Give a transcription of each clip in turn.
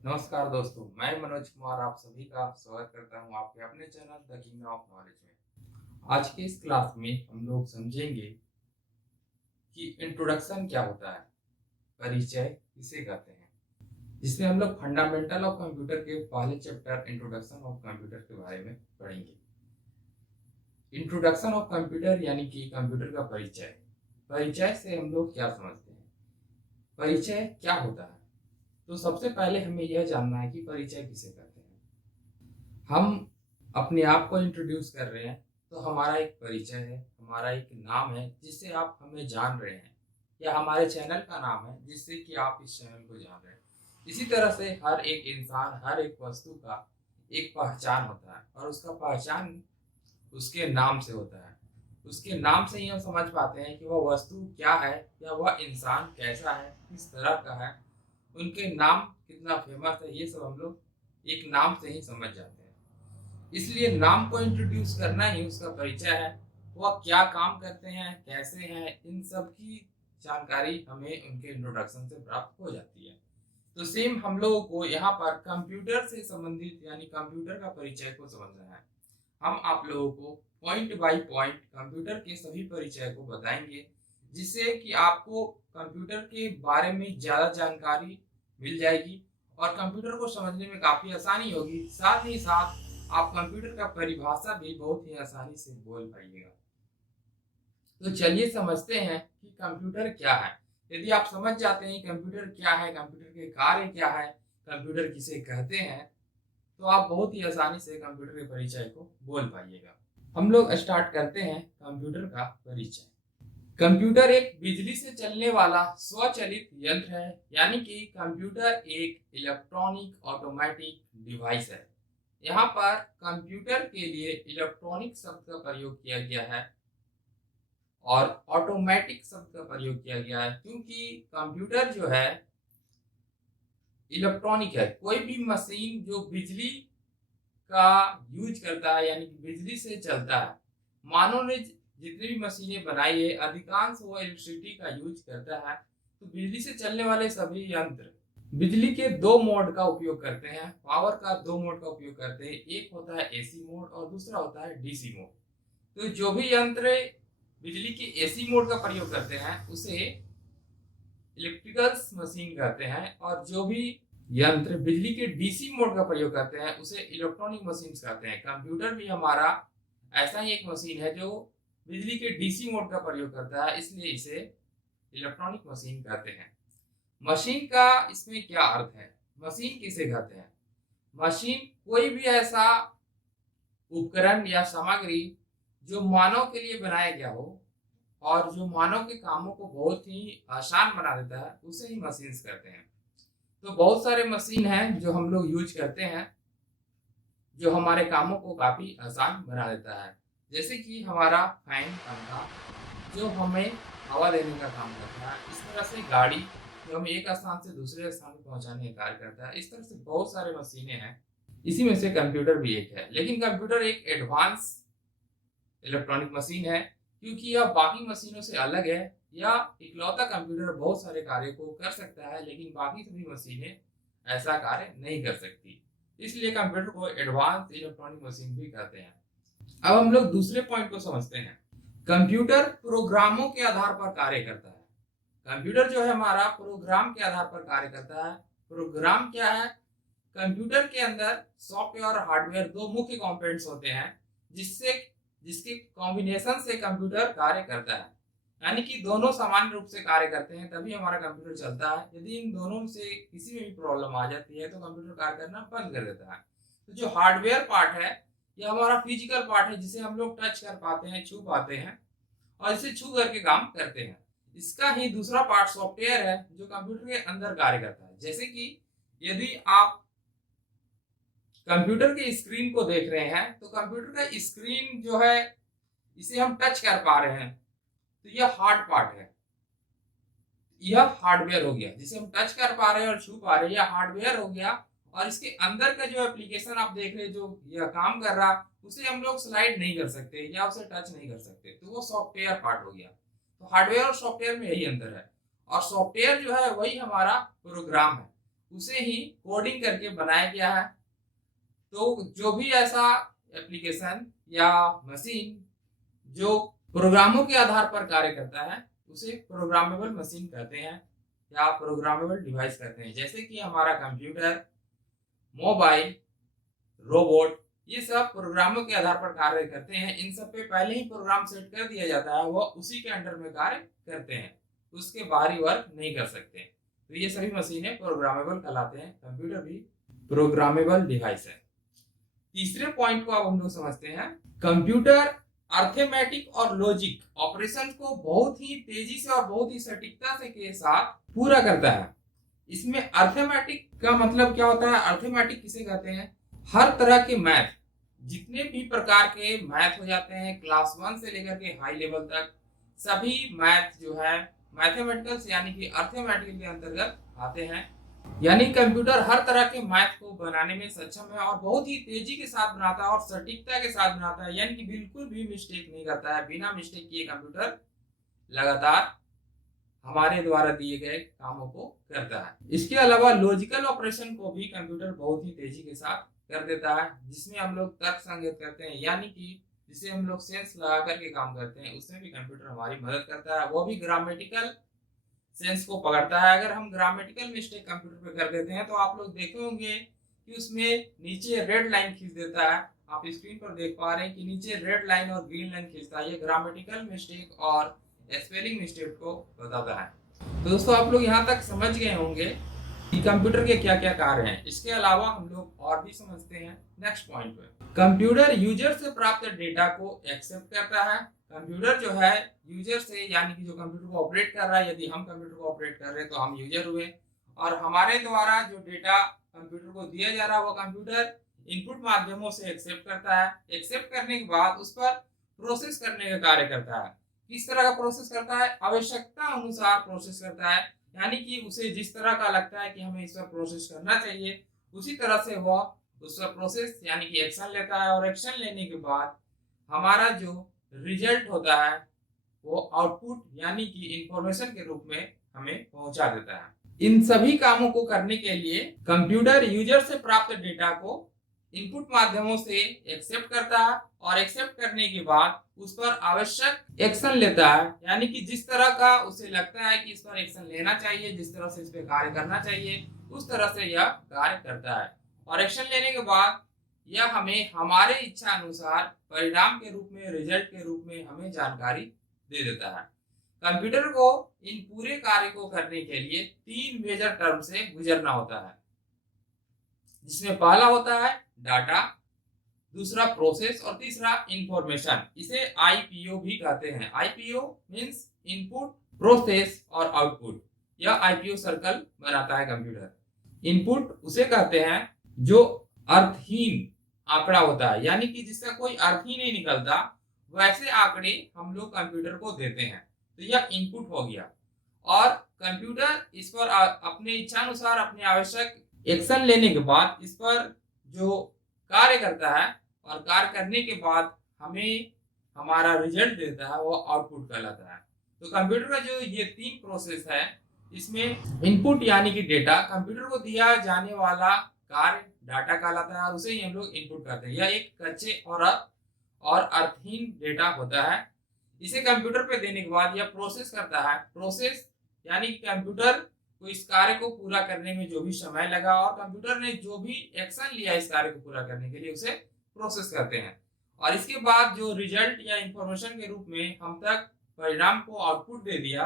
नमस्कार दोस्तों, मैं मनोज कुमार आप सभी का स्वागत करता हूं आपके अपने channel the king of knowledge में। आज के इस क्लास में हम लोग समझेंगे कि इंट्रोडक्शन क्या होता है, परिचय किसे कहते हैं, जिसमें हम लोग फंडामेंटल ऑफ कंप्यूटर के पहले चैप्टर इंट्रोडक्शन ऑफ कंप्यूटर के बारे में पढ़ेंगे। इंट्रोडक्शन ऑफ कंप्यूटर यानी कि कंप्यूटर का परिचय। परिचय से हम लोग क्या समझते हैं, परिचय क्या होता है? तो सबसे पहले हमें यह जानना है कि परिचय किसे कहते हैं। हम अपने आप को इंट्रोड्यूस कर रहे हैं तो हमारा एक परिचय है, हमारा एक नाम है जिससे आप हमें जान रहे हैं, या हमारे चैनल का नाम है जिससे कि आप इस चैनल को जान रहे हैं। इसी तरह से हर एक इंसान, हर एक वस्तु का एक पहचान होता है और उसका पहचान उसके नाम से होता है। उसके नाम से ही हम समझ पाते हैं कि वह वस्तु क्या है या वह इंसान कैसा है, किस तरह का है, उनके नाम कितना फेमस है, ये सब हम लोग एक नाम से ही समझ जाते हैं। इसलिए नाम को इंट्रोड्यूस करना ही उसका परिचय है। वह क्या काम करते हैं, कैसे हैं, इन सब की जानकारी हमें उनके इंट्रोडक्शन से प्राप्त हो जाती है। तो सेम हम लोगों को यहाँ पर कंप्यूटर से संबंधित यानी कंप्यूटर का परिचय को समझना है। हम आप लोगों को पॉइंट बाय पॉइंट कंप्यूटर के सभी परिचय को बताएंगे, जिससे कि आपको कंप्यूटर के बारे में ज़्यादा जानकारी मिल जाएगी और कंप्यूटर को समझने में काफ़ी आसानी होगी। साथ ही साथ आप कंप्यूटर का परिभाषा भी बहुत ही आसानी से बोल पाइएगा। तो चलिए समझते हैं कि कंप्यूटर क्या है। यदि आप समझ जाते हैं कंप्यूटर क्या है, कंप्यूटर के कार्य क्या है, कंप्यूटर किसे कहते हैं, तो आप बहुत ही आसानी से कंप्यूटर के परिचय को बोल पाइएगा। हम लोग स्टार्ट करते हैं कंप्यूटर का परिचय। कंप्यूटर एक बिजली से चलने वाला स्वचालित यंत्र है, यानी कि कंप्यूटर एक इलेक्ट्रॉनिक ऑटोमेटिक डिवाइस है। यहाँ पर कंप्यूटर के लिए इलेक्ट्रॉनिक शब्द का प्रयोग किया गया है और ऑटोमेटिक शब्द का प्रयोग किया गया है, क्योंकि कंप्यूटर जो है इलेक्ट्रॉनिक है। कोई भी मशीन जो बिजली का यूज करता है यानी कि बिजली से चलता है, मानव ने जितनी भी मशीनें बनाई है अधिकांश वो इलेक्ट्रिसिटी का यूज करता है। तो बिजली से चलने वाले सभी यंत्र बिजली के दो मोड का उपयोग करते हैं, पावर का दो मोड का उपयोग करते हैं। एक होता है एसी मोड और दूसरा होता है डीसी मोड। तो जो भी यंत्र बिजली के एसी मोड का प्रयोग करते हैं उसे इलेक्ट्रिकल मशीन कहते हैं, और जो भी यंत्र बिजली के डीसी मोड का प्रयोग करते हैं उसे इलेक्ट्रॉनिक मशीन कहते हैं। कंप्यूटर भी हमारा ऐसा ही एक मशीन है जो बिजली के डीसी मोड का प्रयोग करता है, इसलिए इसे इलेक्ट्रॉनिक मशीन कहते हैं। मशीन का इसमें क्या अर्थ है, मशीन किसे कहते हैं? मशीन कोई भी ऐसा उपकरण या सामग्री जो मानव के लिए बनाया गया हो और जो मानव के कामों को बहुत ही आसान बना देता है, उसे ही मशीन कहते हैं। तो बहुत सारे मशीन हैं जो हम लोग यूज करते हैं, जो हमारे कामों को काफ़ी आसान बना देता है। जैसे कि हमारा फैन, पंखा जो हमें हवा देने का काम करता है। इस तरह से गाड़ी जो हमें एक स्थान से दूसरे स्थान पर पहुंचाने का कार्य करता है। इस तरह से बहुत सारे मशीनें हैं, इसी में से कंप्यूटर भी एक है। लेकिन कंप्यूटर एक एडवांस इलेक्ट्रॉनिक मशीन है, क्योंकि यह बाकी मशीनों से अलग है। यह इकलौता कंप्यूटर बहुत सारे कार्य को कर सकता है, लेकिन बाकी सभी मशीनें ऐसा कार्य नहीं कर सकती। इसलिए कंप्यूटर को एडवांस इलेक्ट्रॉनिक मशीन भी कहते हैं। अब हम लोग दूसरे पॉइंट को समझते हैं। कंप्यूटर प्रोग्रामों के आधार पर कार्य करता है। कंप्यूटर जो है हमारा प्रोग्राम के आधार पर कार्य करता है। प्रोग्राम क्या है? कंप्यूटर के अंदर सॉफ्टवेयर और हार्डवेयर दो मुख्य कंपोनेंट्स होते हैं, जिससे जिसके कॉम्बिनेशन से कंप्यूटर कार्य करता है। यानी कि दोनों समान रूप से कार्य करते हैं तभी हमारा कंप्यूटर चलता है। यदि इन दोनों से किसी में भी प्रॉब्लम आ जाती है तो कंप्यूटर कार्य करना बंद कर देता है। तो जो हार्डवेयर पार्ट है यह हमारा फिजिकल पार्ट है, जिसे हम लोग टच कर पाते हैं, छू पाते हैं और इसे छू करके काम करते हैं। इसका ही दूसरा पार्ट सॉफ्टवेयर है जो कंप्यूटर के अंदर कार्य करता है। जैसे कि यदि आप कंप्यूटर की स्क्रीन को देख रहे हैं तो कंप्यूटर का स्क्रीन जो है इसे हम टच कर पा रहे हैं, तो यह हार्ड पार्ट है। यह हार्डवेयर हो गया, जिसे हम टच कर पा रहे हैं और छू पा रहे हैं, यह हार्डवेयर हो गया। और इसके अंदर का जो एप्लीकेशन आप देख रहे हैं जो यह काम कर रहा, उसे हम लोग स्लाइड नहीं कर सकते या उसे टच नहीं कर सकते, तो वो सॉफ्टवेयर पार्ट हो गया। तो हार्डवेयर और सॉफ्टवेयर में यही अंतर है। और सॉफ्टवेयर जो है वही हमारा प्रोग्राम है उसे ही कोडिंग करके बनाया गया है। तो जो भी ऐसा एप्लीकेशन या मशीन जो प्रोग्रामों के आधार पर कार्य करता है उसे प्रोग्रामेबल मशीन कहते हैं या प्रोग्रामेबल डिवाइस कहते हैं। जैसे कि हमारा कंप्यूटर, मोबाइल, रोबोट, ये सब प्रोग्रामों के आधार पर कार्य करते हैं। इन सब पे पहले ही प्रोग्राम सेट कर दिया जाता है, वो उसी के अंडर में कार्य करते हैं, उसके बाहरी वर्क नहीं कर सकते। तो ये सभी मशीनें प्रोग्रामेबल कहलाते हैं। कंप्यूटर भी प्रोग्रामेबल डिवाइस है। तीसरे पॉइंट को अब हम लोग समझते हैं। कंप्यूटर अर्थमेटिक और लॉजिक ऑपरेशन को बहुत ही तेजी से और बहुत ही सटीकता से के साथ पूरा करता है। इसमें अर्थमेटिक का मतलब क्या होता है? अर्थमेटिक किसे कहते हैं? हर तरह के मैथ, जितने भी प्रकार के मैथ हो जाते हैं क्लास 1 से लेकर के हाई लेवल तक, सभी मैथ जो है मैथमेटिकल्स यानी कि अर्थमेटिकल के अंतर्गत आते हैं। यानी कंप्यूटर हर तरह के मैथ को बनाने में सक्षम है और बहुत ही तेजी के साथ बनाता है और सटीकता के साथ बनाता है, यानी कि बिल्कुल भी मिस्टेक नहीं करता है। बिना मिस्टेक किए कंप्यूटर लगातार हमारे द्वारा दिए गए कामों को करता है। इसके अलावा लॉजिकल ऑपरेशन को भी कंप्यूटर बहुत ही तेजी के साथ कर देता है, जिसमें हम लोग तर्क संगत करते हैं, यानी कि जिसे हम लोग सेंस लगा करके काम करते हैं, उसमें भी कंप्यूटर हमारी मदद करता है। वो भी ग्रामेटिकल सेंस को पकड़ता है। अगर हम ग्रामेटिकल मिस्टेक कंप्यूटर पे कर देते हैं तो आप लोग देखे होंगे कि उसमें नीचे रेड लाइन खींच देता है। आप स्क्रीन पर देख पा रहे हैं कि नीचे रेड लाइन और ग्रीन लाइन खींचता है। ये ग्रामेटिकल मिस्टेक और स्पेलिंग मिस्टेक को बताता है। तो दोस्तों आप लोग यहाँ तक समझ गए होंगे कि कंप्यूटर के क्या क्या कार्य हैं। इसके अलावा हम लोग और भी समझते हैं नेक्स्ट पॉइंट पे। कंप्यूटर यूजर से प्राप्त डेटा को एक्सेप्ट करता है। कंप्यूटर जो है यूजर से, यानी कि जो कंप्यूटर को ऑपरेट कर रहा है, यदि हम कंप्यूटर को ऑपरेट कर रहे हैं तो हम यूजर हुए, और हमारे द्वारा जो डेटा कंप्यूटर को दिया जा रहा है वो कंप्यूटर इनपुट माध्यमों से एक्सेप्ट करता है। एक्सेप्ट करने के बाद उस पर प्रोसेस करने का कार्य करता है। किस तरह का प्रोसेस करता है? आवश्यकता अनुसार प्रोसेस करता है, यानी कि उसे जिस तरह का लगता है कि हमें इस पर प्रोसेस करना चाहिए, उसी तरह से वह उस पर प्रोसेस यानी कि एक्शन लेता है। और एक्शन लेने के बाद हमारा जो रिजल्ट होता है वो आउटपुट यानी कि इंफॉर्मेशन के रूप में हमें पहुंचा देता है। इन सभी कामों को करने के लिए कंप्यूटर यूजर से प्राप्त डेटा को इनपुट माध्यमों से एक्सेप्ट करता है और एक्सेप्ट करने के बाद उस पर आवश्यक एक्शन लेता है, यानी कि जिस तरह का उसे लगता है कि इस पर एक्शन लेना चाहिए, जिस तरह से इस पर कार्य करना चाहिए, उस तरह से यह कार्य करता है। और एक्शन लेने के बाद यह हमें हमारे इच्छा अनुसार परिणाम के रूप में, रिजल्ट के रूप में हमें जानकारी दे देता है। कंप्यूटर को इन पूरे कार्य को करने के लिए 3 मेजर टर्म से गुजरना होता है, जिसमें पहला होता है डाटा, दूसरा प्रोसेस और तीसरा इंफॉर्मेशन। इसे आईपीओ भी कहते हैं। आईपीओ मींस इनपुट, प्रोसेस और आउटपुट। यह आईपीओ सर्कल बनाता है कंप्यूटर। इनपुट उसे कहते हैं जो अर्थहीन आंकड़ा होता है, यानी कि जिसका कोई अर्थ ही नहीं निकलता, वैसे आंकड़े हम लोग कंप्यूटर को देते हैं, तो यह इनपुट हो गया। और कंप्यूटर इस पर अपने इच्छानुसार अपने आवश्यक एक्शन लेने के बाद इस पर जो कार्य करता है और कार्य करने के बाद हमें हमारा रिजल्ट देता है, वो आउटपुट कहलाता है। तो कंप्यूटर का जो ये 3 प्रोसेस है, इसमें इनपुट यानी कि डेटा, कंप्यूटर को दिया जाने वाला कार्य डाटा कहलाता है और उसे ही हम लोग इनपुट करते हैं। यह एक कच्चे और अर्थहीन डेटा होता है। इसे कंप्यूटर पे देने के बाद यह प्रोसेस करता है। प्रोसेस यानी कंप्यूटर को इस कार्य को पूरा करने में जो भी समय लगा और कंप्यूटर ने जो भी एक्शन लिया इस कार्य को पूरा करने के लिए, उसे प्रोसेस करते हैं। और इसके बाद जो रिजल्ट या इंफॉर्मेशन के रूप में हम तक परिणाम को आउटपुट दे दिया,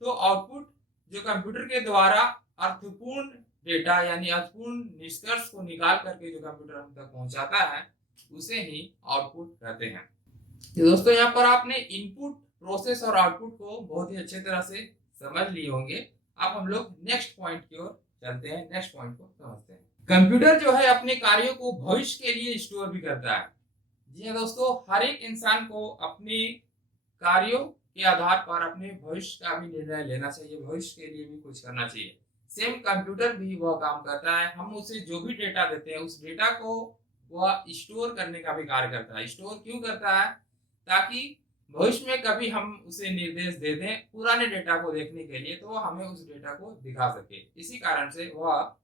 तो आउटपुट जो कंप्यूटर के द्वारा अर्थपूर्ण डेटा यानी अर्थपूर्ण निष्कर्ष को निकाल करके जो कंप्यूटर हम तक पहुंचाता है, उसे ही आउटपुट कहते हैं। तो दोस्तों यहाँ पर आपने इनपुट, प्रोसेस और आउटपुट को बहुत ही अच्छे तरह से समझ लिए होंगे। अब हम लोग नेक्स्ट पॉइंट की ओर चलते हैं, नेक्स्ट पॉइंट को समझते हैं। कंप्यूटर जो है अपने कार्यों को भविष्य के लिए स्टोर भी करता है। जी हाँ दोस्तों, हर एक इंसान को अपने कार्यों के आधार पर अपने भविष्य का भी निर्णय लेना चाहिए, भविष्य के लिए भी कुछ करना चाहिए। सेम कंप्यूटर भी वह काम करता है। हम उसे जो भी डेटा देते हैं उस डेटा को वह स्टोर करने का भी कार्य करता है। स्टोर क्यों करता है? ताकि भविष्य में कभी हम उसे निर्देश दे दें पुराने डेटा को देखने के लिए, तो हमें उस डेटा को दिखा सके। इसी कारण से वह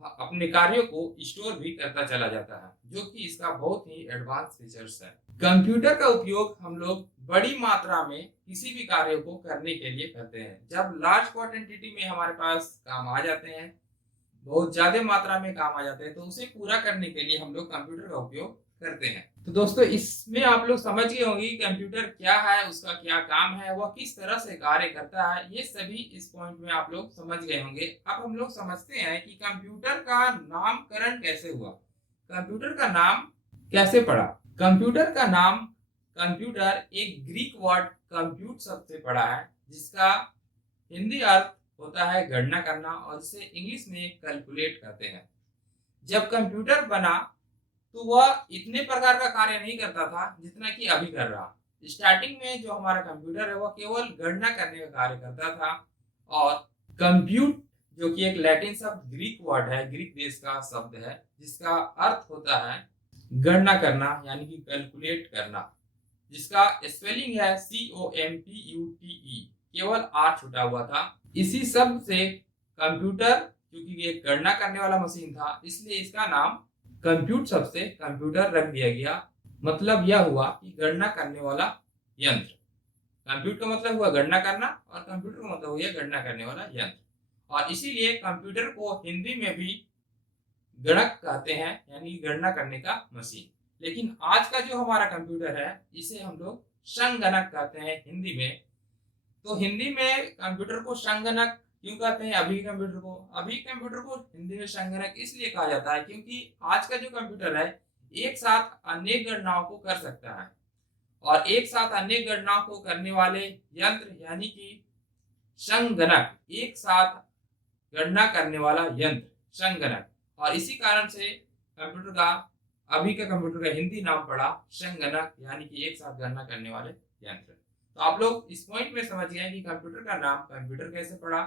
अपने कार्यों को स्टोर भी करता चला जाता है, जो कि इसका बहुत ही एडवांस फीचर्स है। कंप्यूटर का उपयोग हम लोग बड़ी मात्रा में किसी भी कार्य को करने के लिए करते हैं। जब लार्ज क्वांटिटी में हमारे पास काम आ जाते हैं, बहुत ज्यादा मात्रा में काम आ जाते हैं, तो उसे पूरा करने के लिए हम लोग कंप्यूटर का उपयोग करते हैं। तो दोस्तों, इसमें आप लोग समझ गए होंगे कि कंप्यूटर क्या है, उसका क्या काम है, वह किस तरह से कार्य करता है, ये सभी इस पॉइंट में आप लोग समझ गए होंगे। अब हम लोग समझते हैं कि कंप्यूटर का नामकरण कैसे हुआ, कंप्यूटर का नाम कैसे पड़ा। कंप्यूटर का नाम कंप्यूटर एक ग्रीक वर्ड कंप्यूट शब्द से पड़ा है, जिसका हिंदी अर्थ होता है गणना करना, और इसे इंग्लिश में कैलकुलेट करते हैं। जब कंप्यूटर बना तो वह इतने प्रकार का कार्य नहीं करता था जितना कि अभी कर रहा। स्टार्टिंग में जो हमारा कंप्यूटर है वह केवल गणना करने का कार्य करता था, और कंप्यूट जो कि एक लैटिन शब्द ग्रीक वर्ड है, ग्रीक देश का शब्द है, जिसका अर्थ होता है गणना करना यानी कि कैलकुलेट करना, जिसका स्पेलिंग है COMPUTE, केवल R छुटा हुआ था। इसी शब्द से कंप्यूटर, क्योंकि एक गणना करने वाला मशीन था, इसलिए इसका नाम कंप्यूट शब्द से कंप्यूटर रख दिया गया। मतलब यह हुआ कि गणना करने वाला यंत्र। कंप्यूट का मतलब हुआ गणना करना, और कंप्यूटर का मतलब हुआ गणना करने वाला यंत्र, और इसीलिए कंप्यूटर को हिंदी में भी गणक कहते हैं, यानी गणना करने का मशीन। लेकिन आज का जो हमारा कंप्यूटर है, इसे हम लोग संगणक कहते हैं हिंदी में। तो हिंदी में कंप्यूटर को संगणक क्यों कहते हैं? अभी कंप्यूटर को हिंदी में संगणक इसलिए कहा जाता है क्योंकि आज का जो कंप्यूटर है एक साथ अनेक गणनाओं को कर सकता है, और एक साथ अनेक गणनाओं को करने वाले यंत्र यानी कि संगणक, एक साथ गणना करने वाला यंत्र संगणक, और इसी कारण से कंप्यूटर का, अभी का कंप्यूटर का हिंदी नाम पड़ा संगणक, यानी कि एक साथ गणना करने वाले यंत्र। तो आप लोग इस पॉइंट में समझ गए कि कंप्यूटर का नाम कंप्यूटर कैसे पड़ा,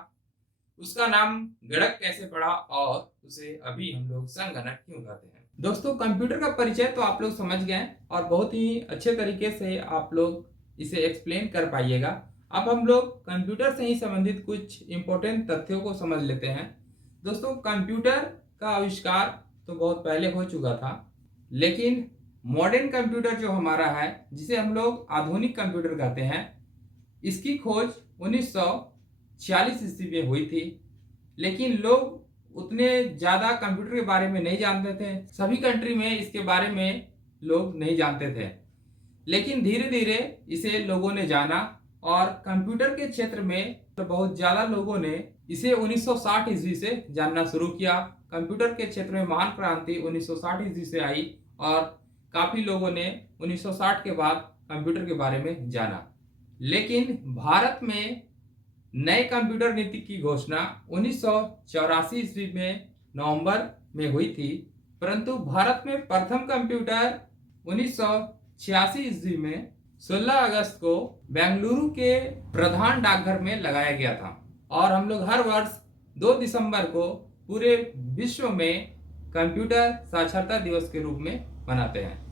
उसका नाम गणक कैसे पड़ा, और उसे अभी हम लोग संगणक क्यों कहते हैं। दोस्तों, कंप्यूटर का परिचय तो आप लोग समझ गए, और बहुत ही अच्छे तरीके से आप लोग इसे एक्सप्लेन कर पाइएगा। अब हम लोग कंप्यूटर से ही संबंधित कुछ इंपॉर्टेंट तथ्यों को समझ लेते हैं। दोस्तों, कंप्यूटर का आविष्कार तो बहुत पहले हो चुका था, लेकिन मॉडर्न कंप्यूटर जो हमारा है, जिसे हम लोग आधुनिक कंप्यूटर कहते हैं, इसकी खोज 1946 ईस्वी में हुई थी। लेकिन लोग उतने ज़्यादा कंप्यूटर के बारे में नहीं जानते थे, सभी कंट्री में इसके बारे में लोग नहीं जानते थे। लेकिन धीरे धीरे इसे लोगों ने जाना, और कंप्यूटर के क्षेत्र में तो बहुत ज़्यादा लोगों ने इसे 1960 ईस्वी से जानना शुरू किया। कंप्यूटर के क्षेत्र में महान क्रांति 1960 ईस्वी से आई, और काफ़ी लोगों ने 1960 के बाद कंप्यूटर के बारे में जाना। लेकिन भारत में नए कंप्यूटर नीति की घोषणा 1984 ईस्वी में नवंबर में हुई थी, परंतु भारत में प्रथम कंप्यूटर 1986 ईस्वी में 16 अगस्त को बेंगलुरु के प्रधान डाकघर में लगाया गया था, और हम लोग हर वर्ष 2 दिसंबर को पूरे विश्व में कंप्यूटर साक्षरता दिवस के रूप में मनाते हैं।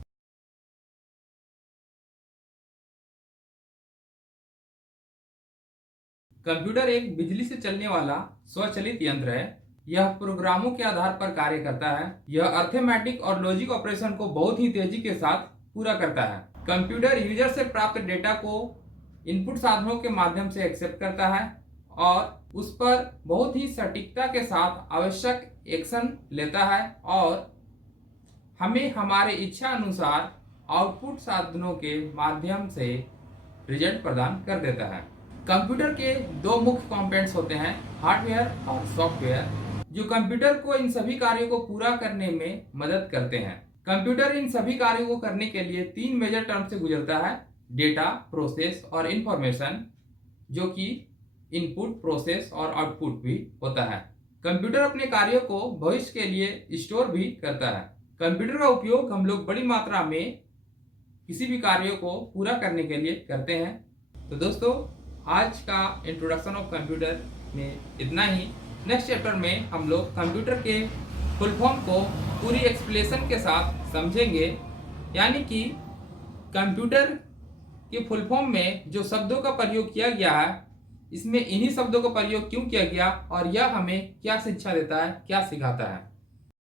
कंप्यूटर एक बिजली से चलने वाला स्वचालित यंत्र है। यह प्रोग्रामों के आधार पर कार्य करता है। यह अर्थमेटिक और लॉजिक ऑपरेशन को बहुत ही तेजी के साथ पूरा करता है। कंप्यूटर यूजर से प्राप्त डेटा को इनपुट साधनों के माध्यम से एक्सेप्ट करता है, और उस पर बहुत ही सटीकता के साथ आवश्यक एक्शन लेता है, और हमें हमारे इच्छा अनुसार आउटपुट साधनों के माध्यम से रिजल्ट प्रदान कर देता है। कंप्यूटर के 2 मुख्य कंपोनेंट्स होते हैं, हार्डवेयर और सॉफ्टवेयर, जो कंप्यूटर को इन सभी कार्यों को पूरा करने में मदद करते हैं। कंप्यूटर इन सभी कार्यों को करने के लिए 3 मेजर टर्म से गुजरता है: डेटा, प्रोसेस और इंफॉर्मेशन, जो कि इनपुट, प्रोसेस और आउटपुट भी होता है। कंप्यूटर अपने कार्यों को भविष्य के लिए स्टोर भी करता है। कंप्यूटर का उपयोग हम लोग बड़ी मात्रा में किसी भी कार्यों को पूरा करने के लिए करते हैं। तो दोस्तों, आज का इंट्रोडक्शन ऑफ कंप्यूटर में इतना ही। नेक्स्ट चैप्टर में हम लोग कंप्यूटर के फुल फॉर्म को पूरी एक्सप्लेनेशन के साथ समझेंगे, यानी कि कंप्यूटर के फुल फॉर्म में जो शब्दों का प्रयोग किया गया है इसमें इन्हीं शब्दों का प्रयोग क्यों किया गया और यह हमें क्या शिक्षा देता है, क्या सिखाता है?